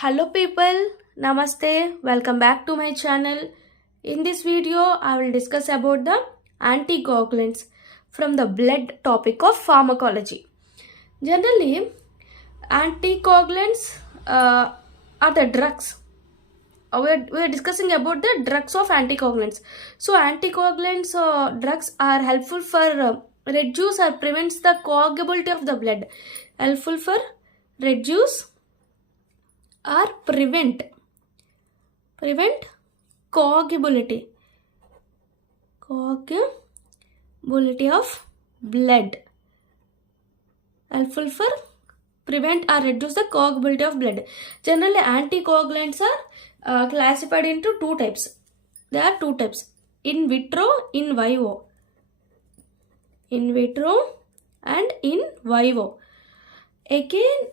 Hello people, Namaste, welcome back to my channel. In this video, I will discuss about the anticoagulants from the blood topic of pharmacology. Generally, anticoagulants are the drugs. We are discussing about the drugs of anticoagulants. So anticoagulants drugs are helpful for reduce or prevents the coagulability of the blood. Helpful for reduce or prevent coagulability of blood. Helpful for prevent or reduce the coagulability of blood. Generally, anticoagulants are classified into two types. There are two types: in vitro, in vivo. In vitro and in vivo. Again,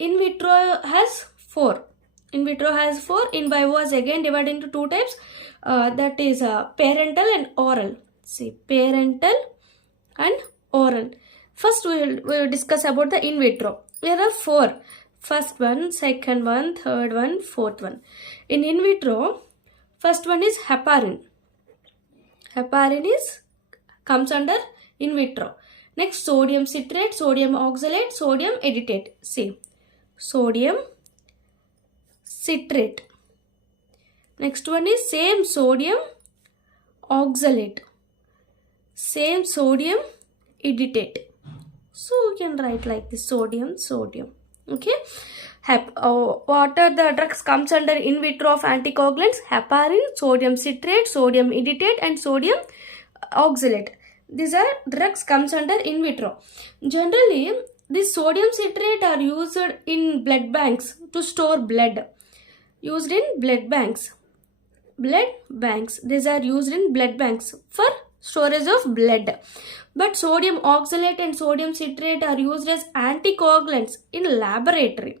in vitro has four. In vitro has four. In vivo is again divided into two types. That is parental and oral. See, parental and oral. First, we will discuss about the in vitro. There are four. First one, second one, third one, fourth one. In vitro, first one is heparin. Heparin comes under in vitro. Next, sodium citrate, sodium oxalate, sodium editate. See, sodium citrate. Next one is same sodium oxalate, same sodium editate. So you can write like this: sodium. Okay. What are the drugs comes under in vitro of anticoagulants? Heparin, sodium citrate, sodium editate, and sodium oxalate. These are drugs comes under in vitro. Generally, this sodium citrate are used in blood banks to store blood. Used in blood banks. These are used in blood banks for storage of blood. But sodium oxalate and sodium citrate are used as anticoagulants in laboratory.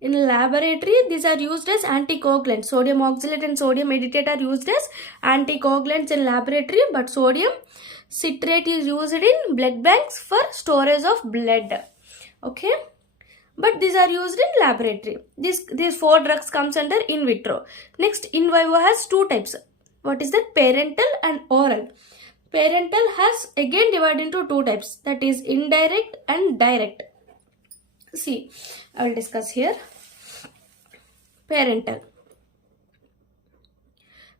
In laboratory, these are used as anticoagulants. Sodium oxalate and sodium editate are used as anticoagulants in laboratory, but sodium citrate is used in blood banks for storage of blood. Okay. But these are used in laboratory. These four drugs comes under in vitro. Next, in vivo has two types. What is that? Parental and oral. Parental has again divided into two types. That is indirect and direct. See, I will discuss here. Parental.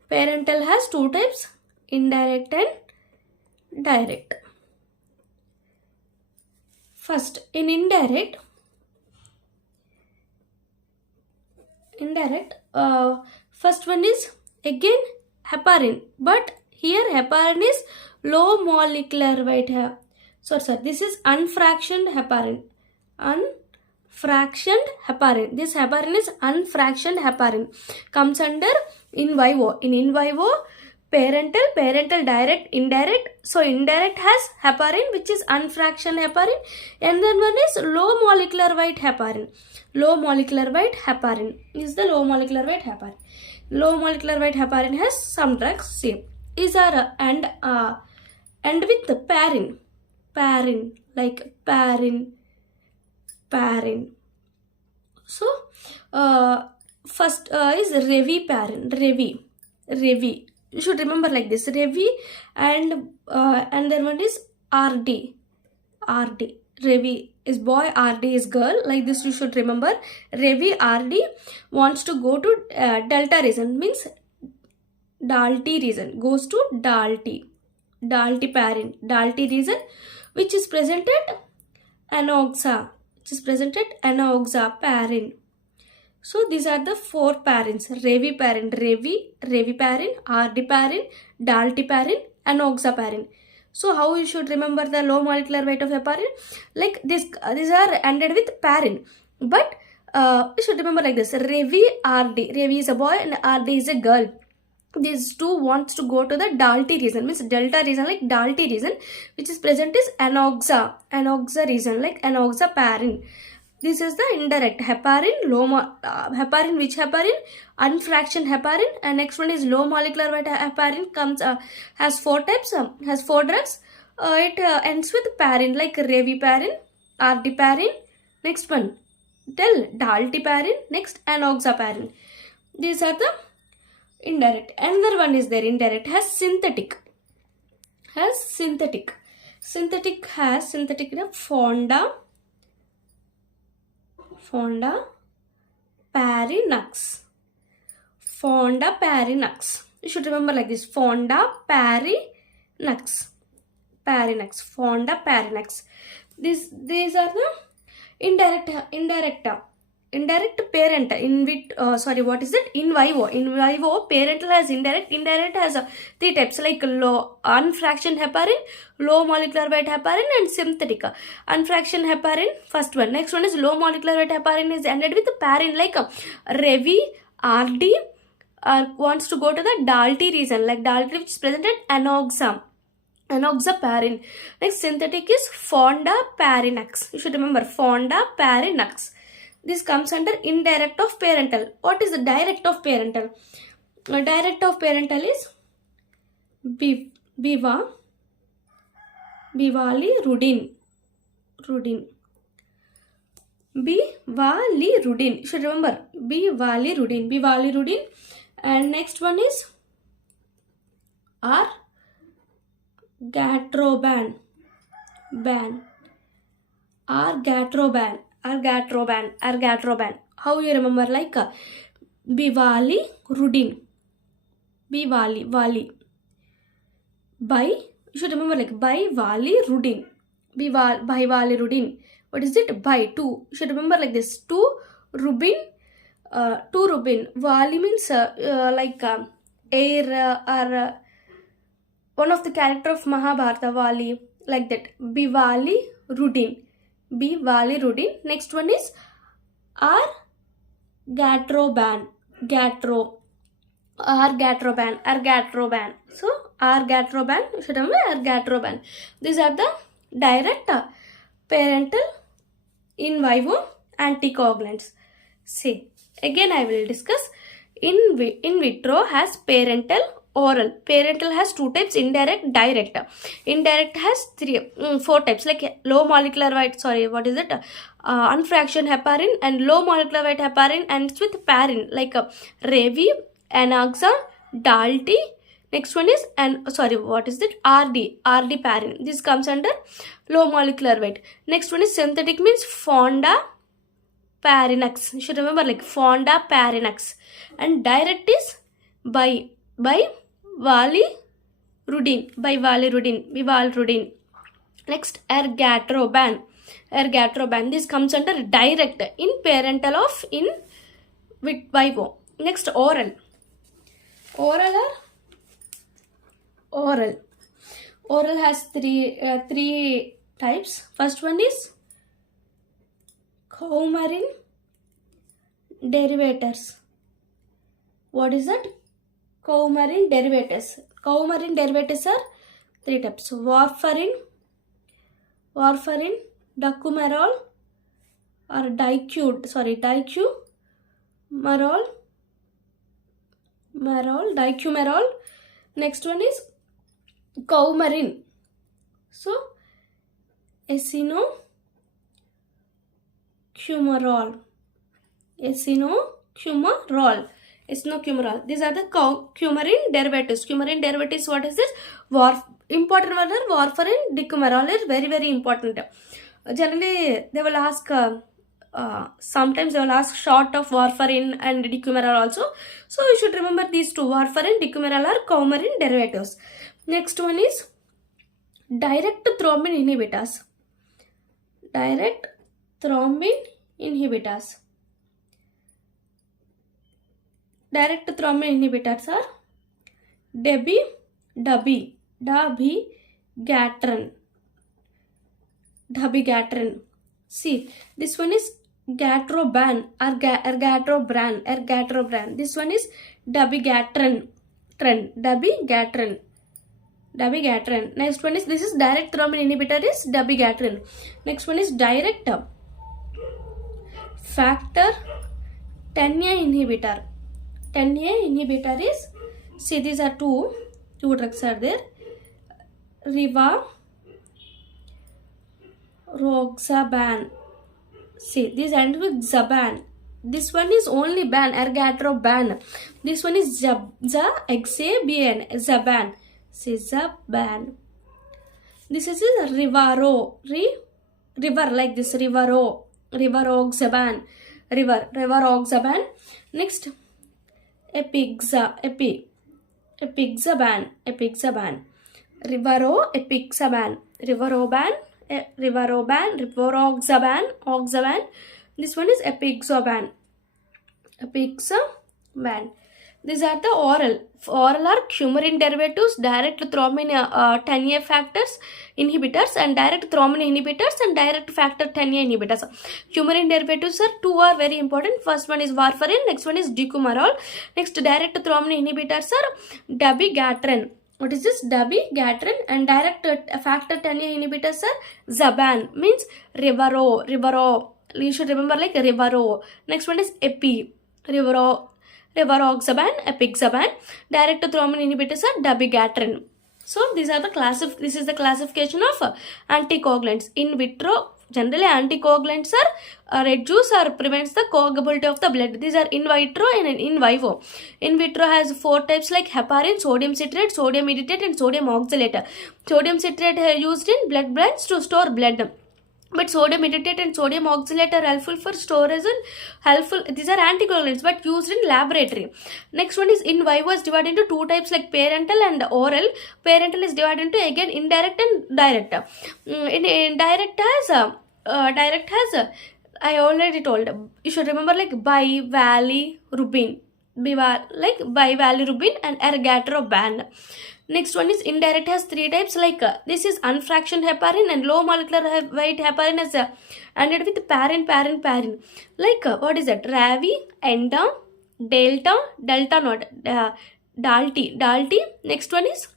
Parental has two types: indirect and direct. First, in indirect, first one is again heparin, but here heparin is low molecular weight. This is unfractioned heparin. This heparin is unfractioned heparin. Comes under in vivo. In vivo, parental, direct, indirect. So indirect has heparin, which is unfractioned heparin, and then one is low molecular weight heparin. Low molecular weight heparin is the low molecular weight heparin. Low molecular weight heparin has some drugs. See, these are and with the parin, like parin. So first is reviparin. Revi. You should remember like this: Revi, and then one is RD. Revi is boy, RD is girl. Like this, you should remember. Revi, RD wants to go to delta region, means Dalti region. Goes to Dalti region, which is presented anoxa. Parin. So these are the four parins: reviparin, RDparin, dalteparin, and oxaparin. So how you should remember the low molecular weight of heparin? Like this, these are ended with parin. But you should remember like this: Revi, RD. Revi is a boy and RD is a girl. These two wants to go to the Dalti region, means delta region, like Dalti region, which is present is anoxa region, like anoxaparin. This is the indirect heparin, heparin. Which heparin? Unfractioned heparin. And next one is low molecular weight heparin. Comes has four types. Has four drugs. It ends with parin, like reviparin, RDparin. Next one, tell dalteparin, next enoxaparin. These are the indirect. Another one is there, indirect, has synthetic. Synthetic has Fonda Parinux. You should remember like this. Fonda Parinux. Fonda Parinux. These are the indirect parent what is it, in vivo parental has indirect has three types, like low unfractioned heparin, low molecular weight heparin, and synthetic. Unfractioned heparin, first one. Next one is low molecular weight heparin is ended with parin, like Revi, RD wants to go to the Dalty region, like Dalty which is present at enoxaparin. Next synthetic is Fonda Parinux. You should remember Fonda Parinux. This comes under indirect of parental. What is the direct of parental? Direct of parental is Bivalirudin. Bivalirudin. You should remember Bivalirudin. And next one is Argatroban. Argatroban. How you remember? Like Bivalirudin. Vali. You should remember like Bivalirudin. Bivalirudin. What is it? By 2. You should remember like this. 2 rubin. Vali means like air or one of the character of Mahabharata, Vali, like that. Bivalirudin. Next one is Argatroban. Argatroban. So Argatroban. You should remember Argatroban. These are the direct parental in vivo anticoagulants. See, again I will discuss. In vitro has parental, oral. Parental has two types, indirect, direct. Indirect has 4 types, like low molecular weight, unfractioned heparin and low molecular weight heparin, and it's with parin, like Revi, Anaxa, Dalty. Next one is RD parin. This comes under low molecular weight. Next one is synthetic, means Fonda Parinux. You should remember like Fonda Parinux. And direct is by Bivalirudin. Next, Argatroban. This comes under direct in parental of in vivo. Next, oral. Oral has three types. First one is coumarin derivators. What is that? Coumarin derivatives. Coumarin derivatives are 3 types. Warfarin, dacumerol or dicumerol. Next one is coumarin. So, Esinocumarol. These are the coumarin derivatives. Coumarin derivatives, what is this? Important one are warfarin, dicumerol is very, very important. Generally, they will ask, sometimes they will ask short of warfarin and dicumerol also. So, you should remember these two. Warfarin, dicumerol are coumarin derivatives. Next one is direct thrombin inhibitors. Direct thrombin inhibitors are dabigatran. See, this one is ergatobran. This one is dabigatran. Next one is, this is direct thrombin inhibitor is dabigatran. Next one is direct factor 10A inhibitor. 10A inhibitor is, see, these are two drugs are there. Rivaroxaban. See, this ends with Zaban. This one is only ban, ergatroban. This one is Zaban, Zaban. See, Zaban. This is Rivaro, river like this, Rivaro, Zaban, river Zaban. Next, Epigzaban, Rivaro, Epigzaban, Rivarogzaban. This one is Epigzaban. These are the oral. Oral are coumarin derivatives, direct thrombin 10A factors inhibitors, and direct thrombin inhibitors and direct factor 10A inhibitors. Coumarin derivatives are very important. First one is warfarin, next one is decumarol. Next, direct thrombin inhibitors are dabigatran. What is this? Dabigatran. And direct factor 10A inhibitors are Zaban, means Rivaro. You should remember like Rivaro. Next one is Rivaroxaban, Epigzaban. Direct thrombin inhibitors are dabigatran. So this is the classification of anticoagulants. In vitro, generally anticoagulants are reduce or prevents the coagulability of the blood. These are in vitro and in vivo. In vitro has 4 types like heparin, sodium citrate, sodium mediate, and sodium oxalate. Sodium citrate used in blood banks to store blood. But sodium mediate and sodium oxalate are helpful for storage and helpful. These are anticoagulants but used in laboratory. Next one is in vivo, is divided into 2 types like parental and oral. Parental is divided into again indirect and direct. Direct has I already told. You should remember like bivalirubin, and ergatroban. Next one is indirect, has 3 types like this is unfractioned heparin and low molecular weight heparin is ended with parin. Like what is that? Ravi, enda, delta not, dalti. Next one is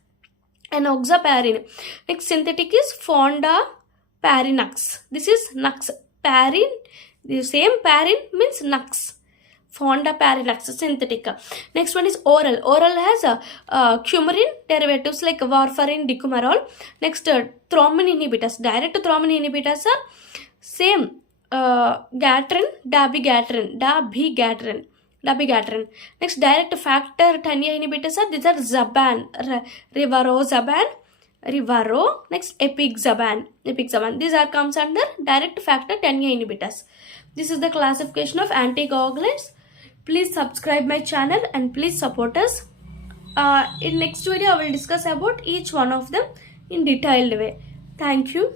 enoxaparin. Next synthetic is fondaparinux. This is nux. Parin, the same parin means nux. Fondaparinux, synthetic. Next one is oral. Oral has coumarin derivatives like warfarin, decumarol. Next, thrombin inhibitors. Direct thrombin inhibitors are same. Gatran, dabigatran. Next, direct factor 10A inhibitors are, these are Zaban, Rivaro. Next, Epigzaban. These are comes under direct factor 10A inhibitors. This is the classification of anticoagulants. Please subscribe my channel and please support us. In next video, I will discuss about each one of them in detailed way. Thank you.